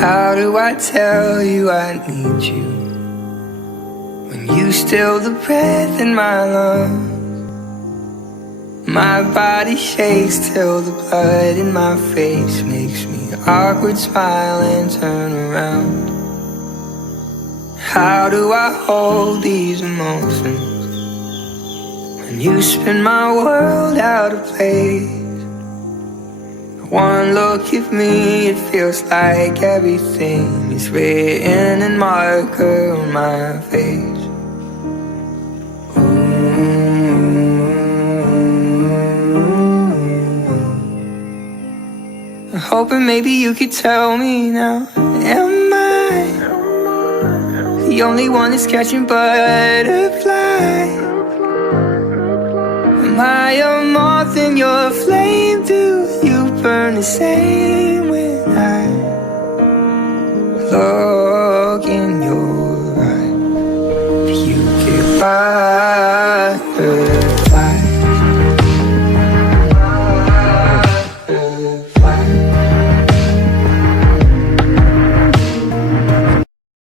How do I tell you I need you when you still the breath in my lungs? My body shakes till the blood in my face makes me awkward smile and turn around. How do I hold these emotions when you spin my world out of place? One look at me, it feels like everything is written in marker on my face. I'm hoping maybe you could tell me now, am I the only one that's catching butterflies? Am I a moth in your flame? Do you burn the same when I look in your